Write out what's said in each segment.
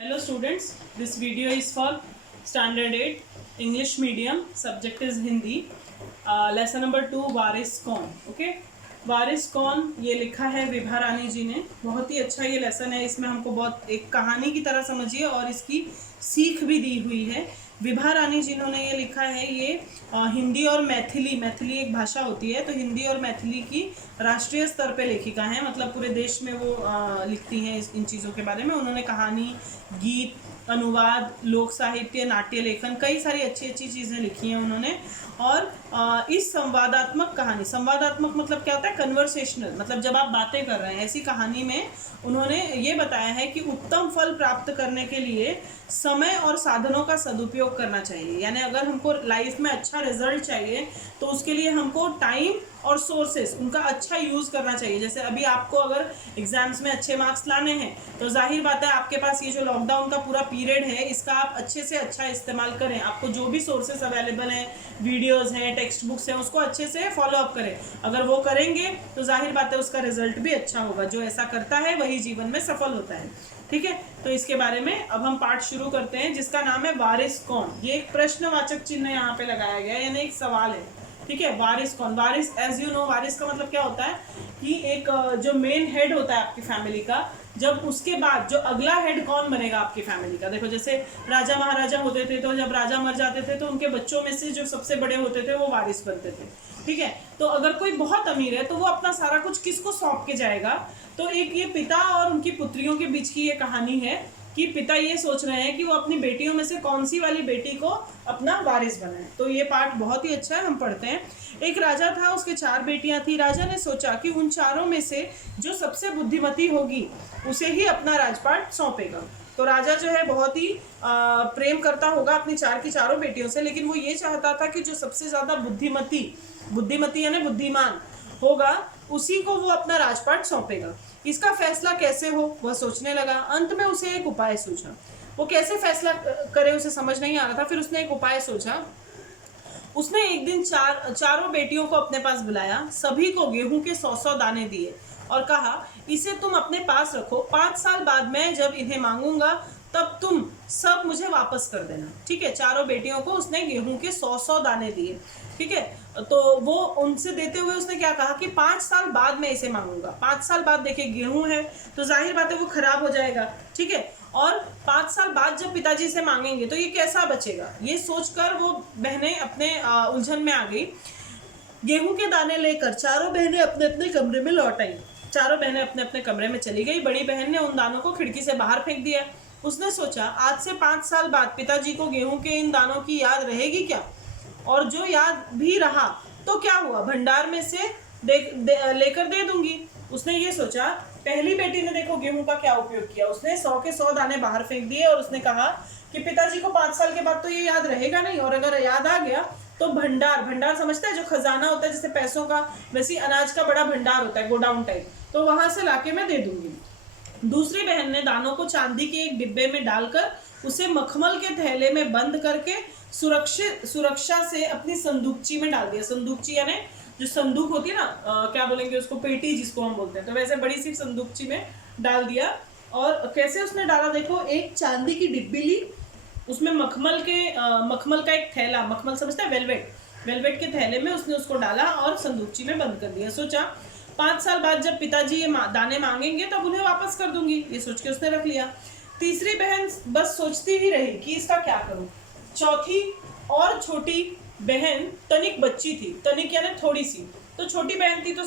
Hello students, this video is for standard 8 English medium, subject is Hindi, lesson number 2 वारिस कौन. Okay, वारिस कौन ये लिखा है विभा रानी जी ने. बहुत ही अच्छा ये लेसन है. इसमें हमको बहुत एक कहानी की तरह समझिए और इसकी सीख भी दी हुई है. विभा रानी जिन्होंने ये लिखा है ये हिंदी और मैथिली एक भाषा होती है, तो हिंदी और मैथिली की राष्ट्रीय स्तर पे लेखिका हैं. मतलब पूरे देश में वो लिखती हैं इन चीज़ों के बारे में. उन्होंने कहानी, गीत, अनुवाद, लोक साहित्य, नाट्य लेखन, कई सारी अच्छी अच्छी चीज़ें लिखी हैं उन्होंने. और इस संवादात्मक कहानी, संवादात्मक मतलब क्या होता है? कन्वर्सेशनल, मतलब जब आप बातें कर रहे हैं, ऐसी कहानी में उन्होंने ये बताया है कि उत्तम फल प्राप्त करने के लिए समय और साधनों का सदुपयोग करना चाहिए. यानी अगर हमको लाइफ में अच्छा रिजल्ट चाहिए तो उसके लिए हमको टाइम और सोर्सेस उनका अच्छा यूज़ करना चाहिए. जैसे अभी आपको अगर एग्जाम्स में अच्छे मार्क्स लाने हैं तो जाहिर बात है आपके पास ये जो लॉकडाउन का पूरा पीरियड है इसका आप अच्छे से अच्छा इस्तेमाल करें. आपको जो भी सोर्सेस अवेलेबल हैं, वीडियोज़ हैं, टेक्स्ट बुक्स हैं, उसको अच्छे से फॉलो अप करें. अगर वो करेंगे तो जाहिर बात है उसका रिजल्ट भी अच्छा होगा. जो ऐसा करता है वही जीवन में सफल होता है. ठीक है, तो इसके बारे में अब हम पाठ शुरू करते हैं जिसका नाम है वारिस कौन. ये एक प्रश्नवाचक चिन्ह यहाँ पे लगाया गया है, यानी एक सवाल है. ठीक है, वारिस कौन. वारिस एज यू नो, वारिस का मतलब क्या होता है कि एक जो मेन हेड होता है आपकी फैमिली का, जब उसके बाद जो अगला हेड कौन बनेगा आपकी फैमिली का. देखो जैसे राजा महाराजा होते थे तो जब राजा मर जाते थे तो उनके बच्चों में से जो सबसे बड़े होते थे वो वारिस बनते थे. ठीक है, तो अगर कोई बहुत अमीर है तो वो अपना सारा कुछ किसको सौंप के जाएगा? तो एक ये पिता और उनकी पुत्रियों के बीच की ये कहानी है कि पिता ये सोच रहे हैं कि वो अपनी बेटियों में से कौन सी वाली बेटी को अपना वारिस बनाए. तो ये पाठ बहुत ही अच्छा है, हम पढ़ते हैं. एक राजा था, उसके 4 बेटियां थी. राजा ने सोचा कि उन चारों में से जो सबसे बुद्धिमती होगी उसे ही अपना राजपाट सौंपेगा. तो राजा जो है बहुत ही प्रेम करता होगा अपनी 4 की चारों बेटियों से, लेकिन वो ये चाहता था कि जो सबसे ज़्यादा बुद्धिमती यानी बुद्धिमान होगा उसी को वो अपना राजपाट सौंपेगा. इसका फैसला कैसे हो वह सोचने लगा. अंत में उसे एक उपाय सूझा. वो कैसे फैसला करे उसे समझ नहीं आ रहा था. फिर उसने एक उपाय सोचा. उसने एक दिन चारों बेटियों को अपने पास बुलाया, सभी को गेहूं के 100-100 दाने दिए और कहा इसे तुम अपने पास रखो. 5 साल बाद मैं जब इन्हें मांगूंगा तब तुम सब मुझे वापस कर देना. ठीक है, चारों बेटियों को उसने गेहूं के 100-100 दाने दिए. ठीक है, तो वो उनसे देते हुए उसने क्या कहा कि 5 साल बाद मैं इसे मांगूंगा. 5 साल बाद देखिए गेहूं है तो जाहिर बात है वो खराब हो जाएगा. ठीक है, और 5 साल बाद जब पिताजी से मांगेंगे तो ये कैसा बचेगा. ये सोचकर वो बहनें अपने उलझन में आ गई. गेहूं के दाने लेकर चारों बहनें अपने अपने कमरे में लौट आई. चारों बहनें अपने अपने कमरे में चली गई. बड़ी बहन ने उन दानों को खिड़की से बाहर फेंक दिया. उसने सोचा आज से 5 साल बाद पिताजी को गेहूं के इन दानों की याद रहेगी क्या, और जो याद भी रहा तो क्या हुआ, भंडार में से लेकर दे दूंगी. उसने ये सोचा. पहली बेटी ने देखो गेहूं का क्या उपयोग किया. उसने 100 के 100 दाने बाहर फेंक दिए और उसने कहा कि पिताजी को 5 साल के बाद तो ये याद रहेगा नहीं, और अगर याद आ गया तो भंडार समझता है, जो खजाना होता है जैसे पैसों का, वैसे अनाज का बड़ा भंडार होता है, गोडाउन टाइप, तो वहां से लाके मैं दे दूंगी. दूसरी बहन ने दानों को चांदी के एक डिब्बे में डालकर उसे मखमल के थैले में बंद करके सुरक्षा से अपनी संदूकची में डाल दिया. संदूकची यानी जो संदूक होती है ना, क्या बोलेंगे उसको, पेटी जिसको हम बोलते हैं, तो वैसे बड़ी सी संदूकची में डाल दिया. और कैसे उसने डाला देखो, एक चांदी की डिब्बी ली, उसमें मखमल का एक थैला, मखमल समझता है, वेलवेट के थैले में उसने उसको डाला और संदूकची में बंद कर दिया. सोचा 5 साल बाद जब पिताजी ये दाने मांगेंगे तब उन्हें वापस कर दूंगी. ये सोच के उसने रख लिया. तीसरी बहन बस सोचती ही रही कि इसका क्या करूं. चौथी और छोटी बहन तनिक बच्ची थी. तनिक यानी थोड़ी सी, तो छोटी बहन थी तो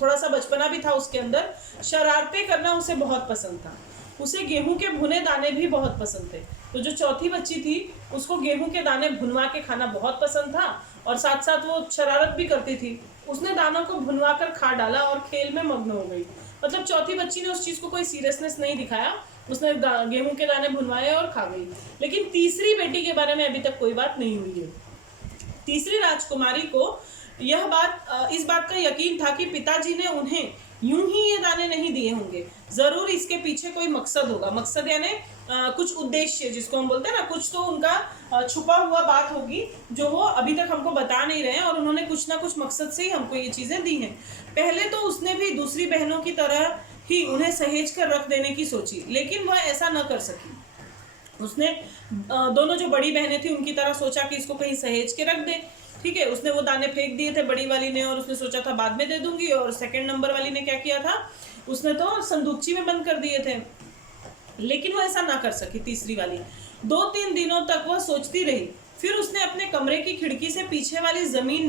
थोड़ा सा बचपना भी था उसके अंदर. शरारतें करना उसे बहुत पसंद था. उसे गेहूं के भुने दाने भी बहुत पसंद थे. तो जो चौथी बच्ची थी उसको गेहूं के दाने भुनवा के खाना बहुत पसंद था और साथ साथ वो शरारत भी करती थी. उसने दानों को भुनवा कर खा डाला और खेल में मग्न हो गई. मतलब चौथी बच्ची ने उस चीज़ को कोई सीरियसनेस नहीं दिखाया. उसने गेहूं के दाने भुनवाए और खा गई. लेकिन तीसरी बेटी के बारे में अभी तक कोई बात नहीं हुई है. तीसरी राजकुमारी को इस बात का यकीन था कि पिताजी ने उन्हें यूं ही ये दाने नहीं दिए होंगे. जरूर इसके पीछे कोई मकसद होगा. मकसद यानी कुछ उद्देश्य जिसको हम बोलते हैं ना, कुछ तो उनका छुपा हुआ बात होगी जो वो अभी तक हमको बता नहीं रहे हैं, और उन्होंने कुछ ना कुछ मकसद से ही हमको ये चीज़ें दी हैं. पहले तो उसने भी दूसरी बहनों की तरह ही उन्हें सहेज कर रख देने की सोची, लेकिन वह ऐसा न कर सकी. उसने दोनों जो बड़ी बहनें थी उनकी तरह सोचा कि इसको कहीं सहेज के रख दे, ठीक है। उसने वो दाने फेंक दिए थे बड़ी वाली ने, और उसने सोचा था बाद में दे दूंगी, और सेकंड नंबर वाली ने क्या किया था, उसने तो संदूकची में बंद कर दिए थे। लेकिन वो ऐसा ना कर सकी तीसरी वाली। 2-3 दिनों तक वो सोचती रही। फिर उसने अपने कमरे की खिड़की से पीछे वाली जमीन